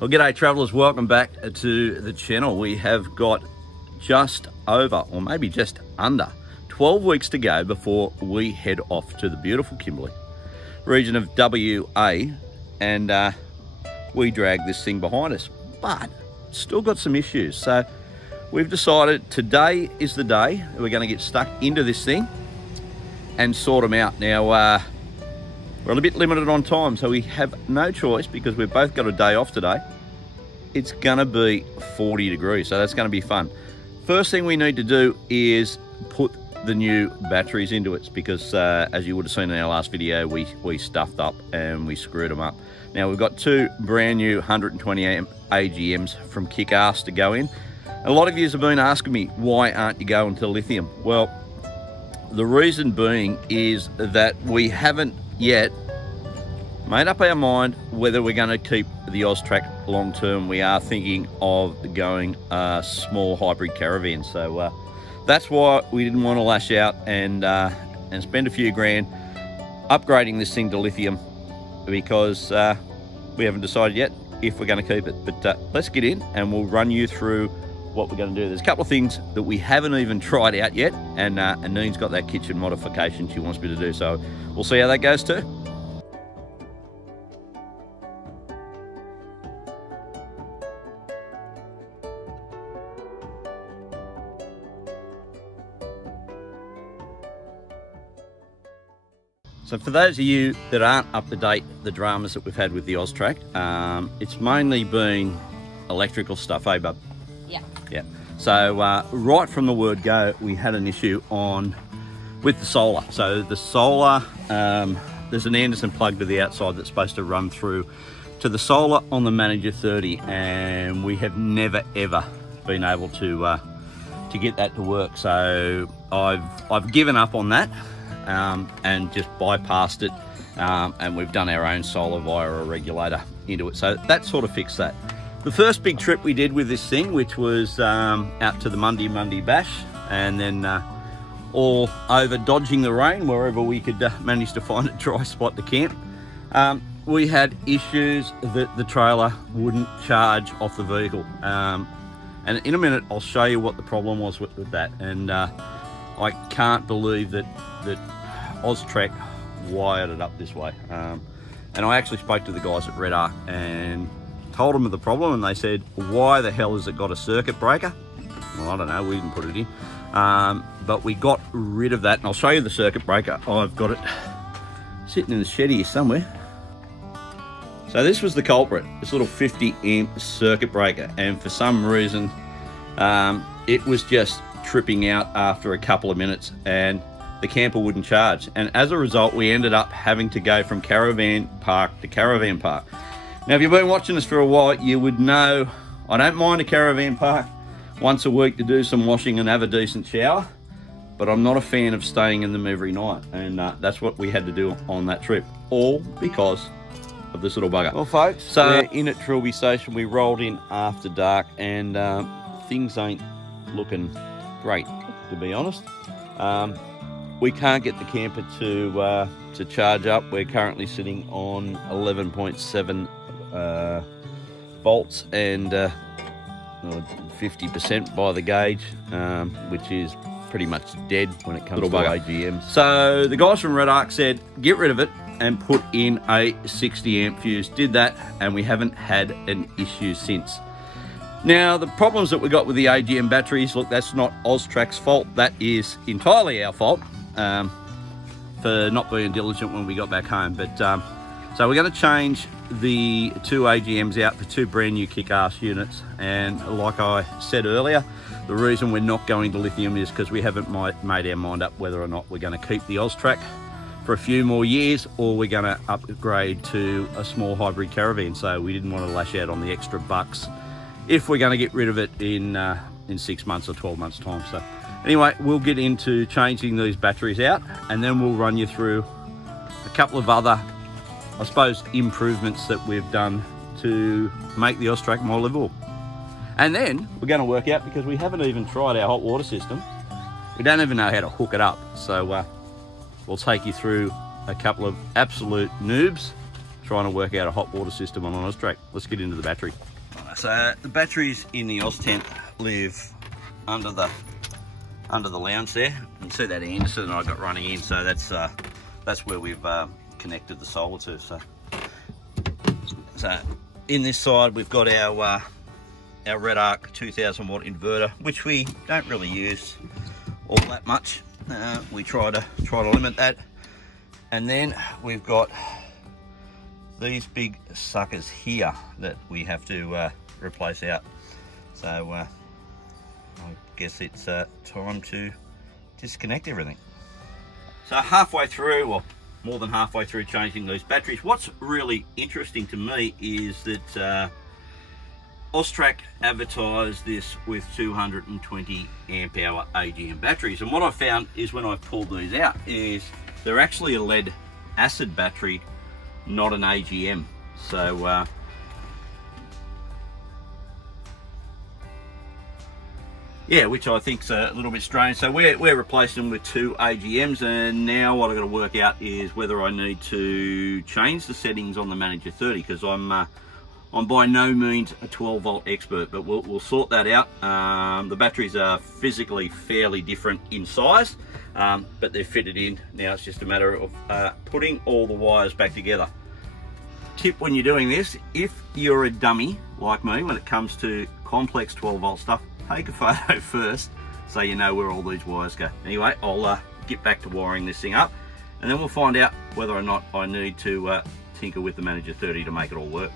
Well, g'day travellers, welcome back to the channel. We have got just over, or maybe just under, 12 weeks to go before we head off to the beautiful Kimberley region of WA, and we drag this thing behind us, but still got some issues. So we've decided today is the day that we're going to get stuck into this thing and sort them out. Now, we're a little bit limited on time, so we have no choice because we've both got a day off today. It's gonna be 40 degrees, so that's gonna be fun. First thing we need to do is put the new batteries into it because as you would have seen in our last video, we stuffed up and we screwed them up. Now we've got two brand new 120 amp AGMs from Kick-Ass to go in. A lot of you have been asking me, why aren't you going to lithium? Well, the reason being is that we haven't yet made up our mind whether we're going to keep the Austrack long term. We are thinking of going a small hybrid caravan, so that's why we didn't want to lash out and spend a few grand upgrading this thing to lithium, because we haven't decided yet if we're going to keep it. But let's get in and we'll run you through what we're going to do. There's a couple of things that we haven't even tried out yet, and Nine's got that kitchen modification she wants me to do, so we'll see how that goes too. So for those of you that aren't up to date, the dramas that we've had with the Austrack, it's mainly been electrical stuff, eh, bub? Yeah. Yeah. So right from the word go, we had an issue with the solar. So the solar, there's an Anderson plug to the outside that's supposed to run through to the solar on the Manager 30, and we have never ever been able to get that to work. So I've given up on that. And just bypassed it, and we've done our own solar via a regulator into it. So that sort of fixed that. The first big trip we did with this thing, which was out to the Monday Bash, and then all over dodging the rain wherever we could manage to find a dry spot to camp, we had issues that the trailer wouldn't charge off the vehicle. And in a minute, I'll show you what the problem was with that. And I can't believe that Austrack wired it up this way. And I actually spoke to the guys at Red Arc and told them of the problem, and they said, why the hell has it got a circuit breaker? Well, I don't know, we didn't put it in. But we got rid of that, and I'll show you the circuit breaker. I've got it sitting in the shed here somewhere. So this was the culprit, this little 50 amp circuit breaker, and for some reason it was just tripping out after a couple of minutes, and the camper wouldn't charge, and as a result we ended up having to go from caravan park to caravan park. Now if you've been watching this for a while, you would know I don't mind a caravan park once a week to do some washing and have a decent shower, but I'm not a fan of staying in them every night, and that's what we had to do on that trip, all because of this little bugger. Well folks, so we're in at Trilby Station. We rolled in after dark, and things ain't looking great, to be honest. We can't get the camper to charge up. We're currently sitting on 11.7 volts and 50% by the gauge, which is pretty much dead when it comes to AGMs. So the guys from Red Arc said, get rid of it and put in a 60 amp fuse. Did that, and we haven't had an issue since. Now, the problems that we got with the AGM batteries, look, that's not Austrack's fault. That is entirely our fault for not being diligent when we got back home. But so we're going to change the two AGMs out for two brand new Kick-Ass units. And like I said earlier, the reason we're not going to lithium is because we haven't made our mind up whether or not we're going to keep the Austrack for a few more years, or we're going to upgrade to a small hybrid caravan. So we didn't want to lash out on the extra bucks if we're going to get rid of it in 6 months or 12 months time. So anyway, we'll get into changing these batteries out, and then we'll run you through a couple of other, I suppose, improvements that we've done to make the Austrack more livable. And then we're going to work out, because we haven't even tried our hot water system, we don't even know how to hook it up. So we'll take you through a couple of absolute noobs trying to work out a hot water system on an Austrack. Let's get into the battery. So the batteries in the Aus tent live under the lounge there. You can see that Anderson I got running in, so that's where we've connected the solar to. So in this side we've got our Red Arc 2000 watt inverter, which we don't really use all that much. We try to limit that. And then we've got these big suckers here that we have to replace out. So I guess it's time to disconnect everything. So halfway through, or more than halfway through changing these batteries, what's really interesting to me is that Austrack advertised this with 220 amp hour AGM batteries, and what I found is when I pulled these out is they're actually a lead acid battery, not an AGM. So yeah, which I think's a little bit strange. So we're replacing them with 2 AGMs, and now what I've got to work out is whether I need to change the settings on the Manager 30, because I'm by no means a 12 volt expert, but we'll sort that out. The batteries are physically fairly different in size, but they're fitted in. Now it's just a matter of putting all the wires back together. Tip when you're doing this, if you're a dummy like me when it comes to complex 12 volt stuff, take a photo first so you know where all these wires go. Anyway, I'll get back to wiring this thing up, and then we'll find out whether or not I need to tinker with the Manager 30 to make it all work.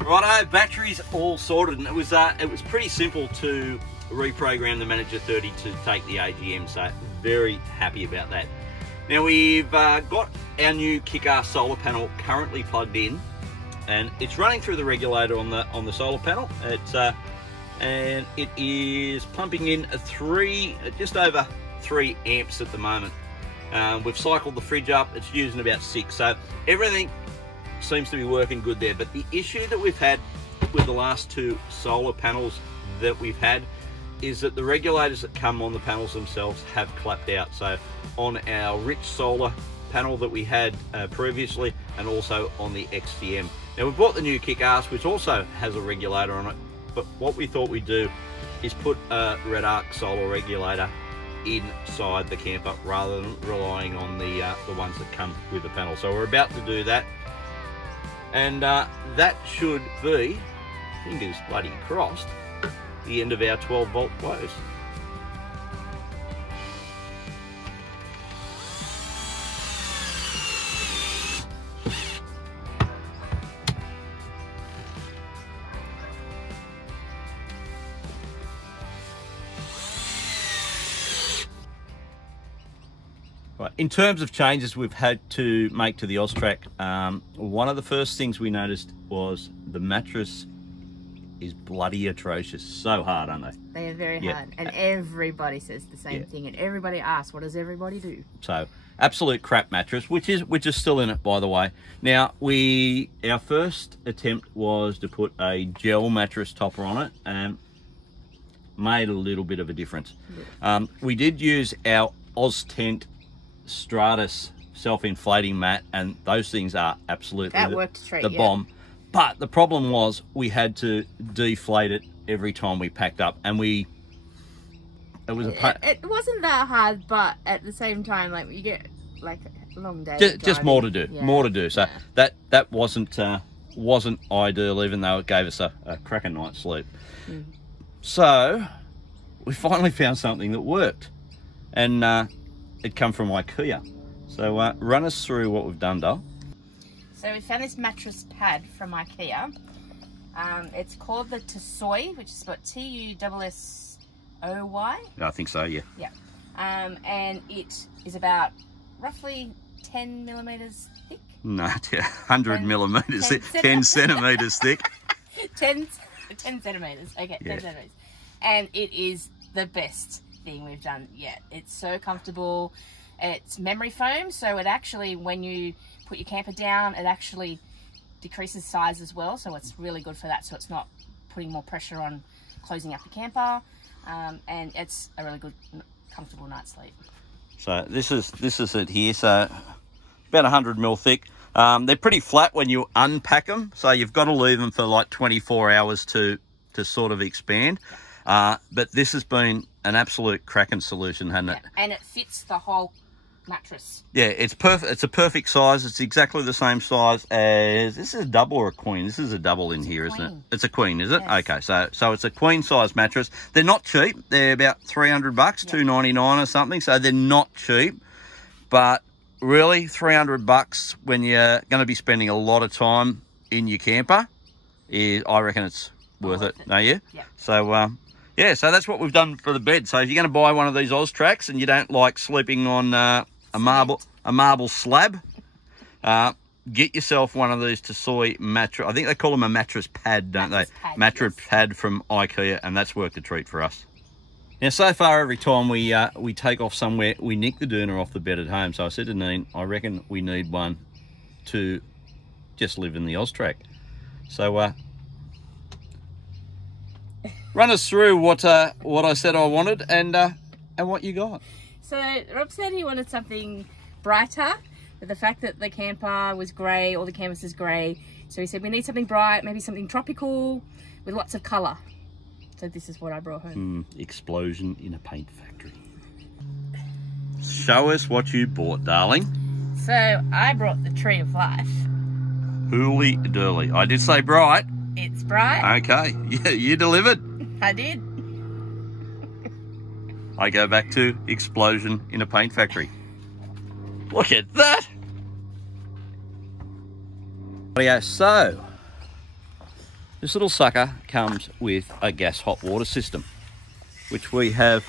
Righto, batteries all sorted, and it was pretty simple to reprogram the Manager 30 to take the AGM, so very happy about that. Now we've got our new kick-ass solar panel currently plugged in, and it's running through the regulator on the solar panel. And it is pumping in just over 3 amps at the moment. We've cycled the fridge up, it's using about 6, so everything seems to be working good there. But the issue that we've had with the last 2 solar panels that we've had is that the regulators that come on the panels themselves have clapped out. So on our rich solar panel that we had previously, and also on the XTM. Now we bought the new kick-ass, which also has a regulator on it, but what we thought we'd do is put a Red Arc solar regulator inside the camper rather than relying on the ones that come with the panel. So we're about to do that, and that should be, fingers bloody crossed, the end of our 12 volt woes. Right. In terms of changes we've had to make to the Austrack, one of the first things we noticed was the mattress is bloody atrocious. So hard, aren't they? They are very hard, and everybody says the same thing, and everybody asks, what does everybody do? So absolute crap mattress, which is still in it, by the way. Now our first attempt was to put a gel mattress topper on it, and made a little bit of a difference. We did use our Austrack Stratus self-inflating mat, and those things are absolutely the bomb. But the problem was we had to deflate it every time we packed up, and it wasn't that hard, but at the same time, like, you get like a long day. Just more to do. So that wasn't ideal, even though it gave us a cracking night's sleep. So we finally found something that worked, and it come from IKEA. So run us through what we've done, Dale. So we found this mattress pad from IKEA. It's called the Tussoi, which is spelled T-U-S-S-O-Y. I think so, yeah. Yeah. And it is about roughly 10 millimeters thick. No, 100 millimeters thick. 10 centimeters thick. 10 centimeters. Okay, 10 centimeters. And it is the best thing we've done yet. It's so comfortable. It's memory foam, so it actually, when you put your camper down, it actually decreases size as well, so it's really good for that, so it's not putting more pressure on closing up the camper, and it's a really good, comfortable night's sleep. So this is it here. So about 100 mil thick. They're pretty flat when you unpack them, so you've got to leave them for like 24 hours to sort of expand. But this has been an absolute cracking solution, hasn't it? And it fits the whole mattress. Yeah, it's perfect. It's a perfect size. It's exactly the same size as, this is a double or a queen? This is a double in here, isn't it? It's a queen, is it? Yes. Okay, so it's a queen size mattress. They're not cheap. They're about $300, $299 or something. So they're not cheap, but really $300 when you're going to be spending a lot of time in your camper, I reckon it's worth it. Don't you? Yeah. So yeah, so that's what we've done for the bed. So if you're going to buy one of these Austracks and you don't like sleeping on a marble slab, get yourself one of these Tesoi mattress. I think they call them a mattress pad, don't they? Mattress pad from IKEA, and that's worked a treat for us. Now, so far, every time we take off somewhere, we nick the doona off the bed at home. So I said to Neen, I reckon we need one to just live in the Austrack. So run us through what I said I wanted and what you got. So Rob said he wanted something brighter, but the fact that the camper was grey, all the canvas is grey, so he said we need something bright, maybe something tropical with lots of colour. So this is what I brought home. Explosion in a paint factory. Show us what you bought, darling. So I brought the Tree of Life. Hooly durly. I did say bright. It's bright. Okay, yeah, you delivered. I did. I go back to explosion in a paint factory. Look at that. Yeah, so this little sucker comes with a gas hot water system, which we have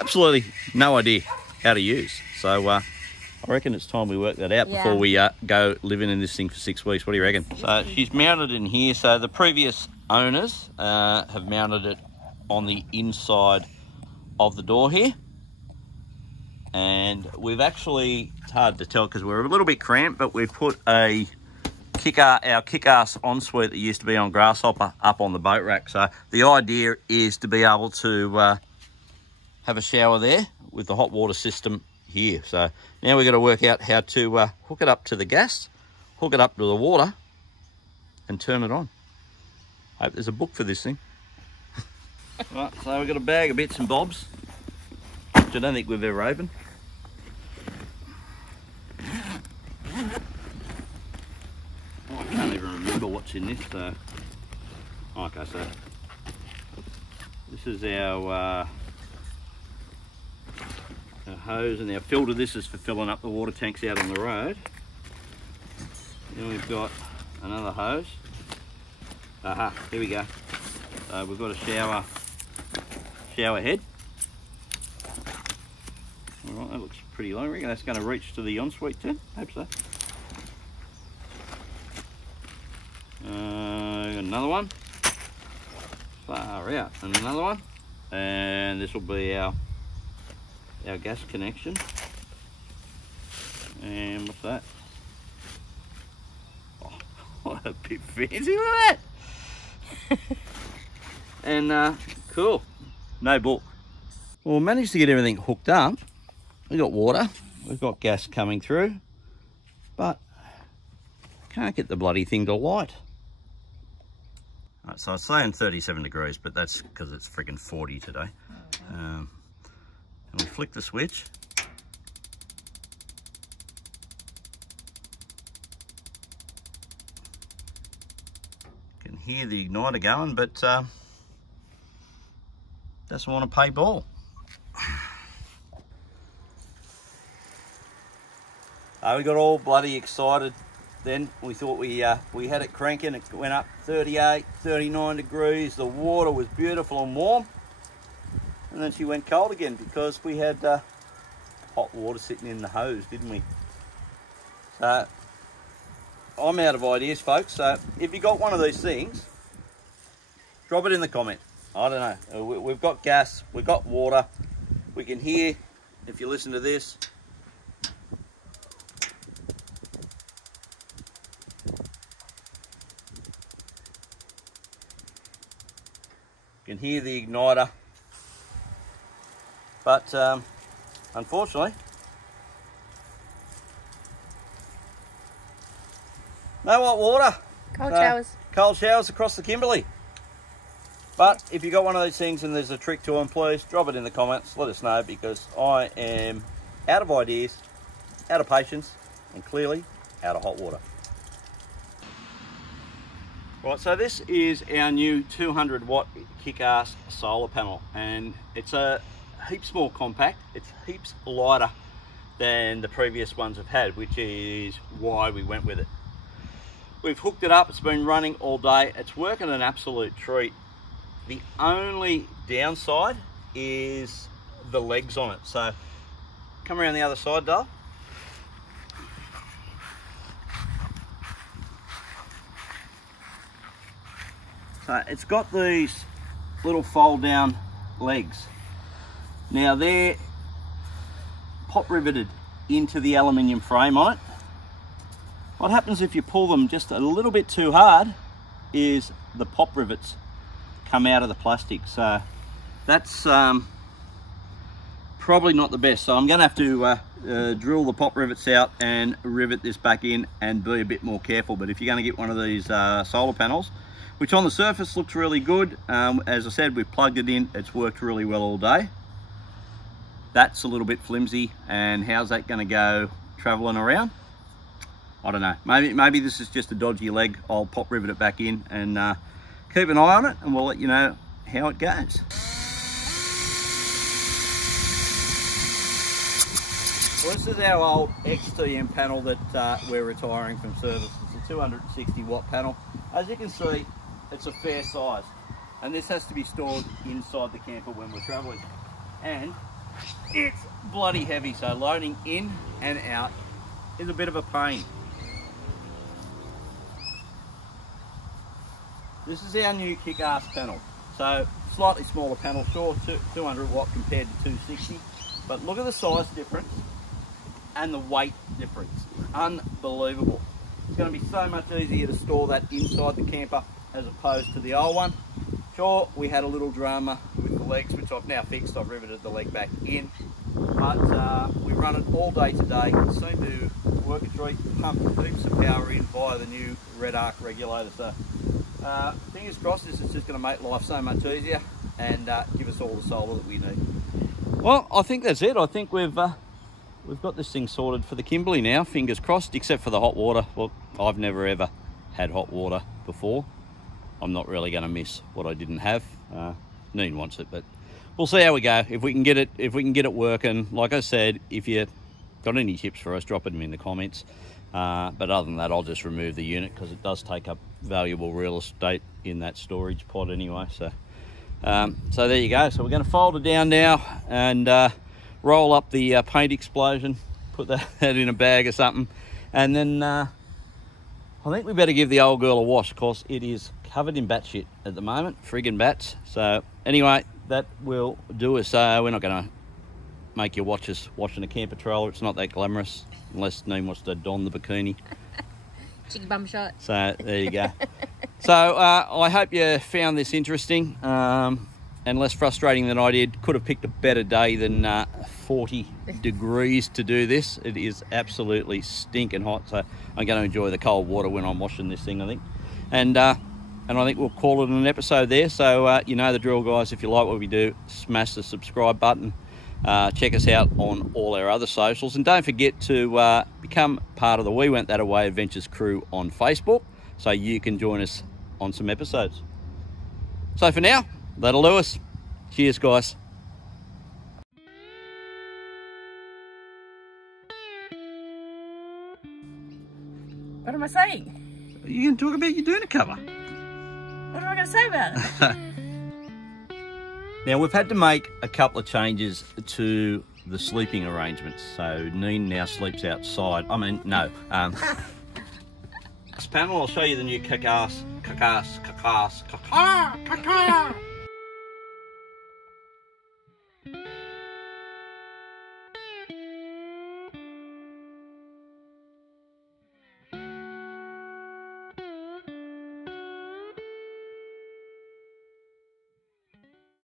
absolutely no idea how to use. So I reckon it's time we work that out before we go living in this thing for 6 weeks. What do you reckon? So she's mounted in here. So the previous owners have mounted it on the inside of the door here. And we've actually, it's hard to tell because we're a little bit cramped, but we've put a our kick-ass ensuite that used to be on Grasshopper up on the boat rack. So the idea is to be able to have a shower there with the hot water system here. So now we've got to work out how to hook it up to the gas, hook it up to the water, and turn it on. Hope there's a book for this thing. Right, so we've got a bag of bits and bobs, which I don't think we've ever opened. I can't even remember what's in this. So, okay, so this is our hose and our filter. This is for filling up the water tanks out on the road. Then we've got another hose. Aha, here we go. So we've got a shower head. All right, that looks pretty long. I reckon that's going to reach to the ensuite too. Hope so. Another one. Far out. And another one. And this will be our gas connection. And what's that? Oh, what a bit fancy, look at that! And cool, no book. Well, we managed to get everything hooked up. We've got water, we've got gas coming through, but can't get the bloody thing to light. Right, so it's saying 37 degrees, but that's because it's freaking 40 today. And we flick the switch. You can hear the igniter going, but doesn't want to pay ball. We got all bloody excited then. We thought we had it cranking. It went up 38, 39 degrees. The water was beautiful and warm. And then she went cold again because we had hot water sitting in the hose, didn't we? So I'm out of ideas, folks. So if you got one of these things, drop it in the comment. I don't know. We've got gas, we've got water. We can hear, if you listen to this, hear the igniter, but unfortunately, no hot water. Cold showers. Cold showers across the Kimberley. But if you got one of those things and there's a trick to them, please drop it in the comments. Let us know, because I am out of ideas, out of patience, and clearly out of hot water. Right, so this is our new 200 watt kick-ass solar panel, and it's a heaps more compact. It's heaps lighter than the previous ones I've had, which is why we went with it. We've hooked it up, it's been running all day. It's working an absolute treat. The only downside is the legs on it. So come around the other side, Dale. So it's got these little fold down legs. Now they're pop riveted into the aluminium frame on it. What happens if you pull them just a little bit too hard is the pop rivets come out of the plastic. So that's probably not the best. So I'm going to have to drill the pop rivets out and rivet this back in and be a bit more careful. But if you're going to get one of these solar panels, which on the surface looks really good, as I said, we've plugged it in, it's worked really well all day. That's a little bit flimsy, and how's that going to go traveling around? I don't know. Maybe this is just a dodgy leg. I'll pop rivet it back in and keep an eye on it, and we'll let you know how it goes. Well, this is our old XTM panel that we're retiring from service. It's a 260 watt panel. As you can see, it's a fair size, and this has to be stored inside the camper when we're traveling. And it's bloody heavy, so loading in and out is a bit of a pain. This is our new kick-ass panel. So slightly smaller panel, sure, 200 watt compared to 260, but look at the size difference and the weight difference. Unbelievable. It's going to be so much easier to store that inside the camper as opposed to the old one. Sure, we had a little drama with the legs, which I've now fixed. I've riveted the leg back in, but we run it all day today. It seemed to work a treat, pump heaps of power in via the new red arc regulator. So fingers crossed, this is just going to make life so much easier and give us all the solar that we need. Well, I think that's it. I think we've got this thing sorted for the Kimberley now, fingers crossed, except for the hot water. Well, I've never ever had hot water before. I'm not really going to miss what I didn't have. Neen wants it, but we'll see how we go. If we can get it working, like I said, if you got any tips for us, drop them in the comments. But other than that, I'll just remove the unit because it does take up valuable real estate in that storage pod anyway. So there you go. So we're going to fold it down now and roll up the paint explosion, put that in a bag or something, and then I think we better give the old girl a wash. Of course, it is covered in bat shit at the moment, friggin' bats. So anyway, that will do us. We're not going to make you watch us washing a camper trailer. It's not that glamorous, unless Neen wants to don the bikini. Chicken bum shot. So there you go. So I hope you found this interesting and less frustrating than I did. Could have picked a better day than 40 degrees to do this. It is absolutely stinking hot, so I'm going to enjoy the cold water when I'm washing this thing, I think. And I think we'll call it an episode there. So you know the drill, guys. If you like what we do, smash the subscribe button. Check us out on all our other socials, and don't forget to become part of the We Went That Away Adventures crew on Facebook, so you can join us on some episodes. So for now, that'll do us. Cheers, guys. what am I saying? You can talk about your doona cover. What am I going to say about it? Now, we've had to make a couple of changes to the sleeping arrangements. So Neen now sleeps outside. I mean, no. This panel, I'll show you the new kick-ass.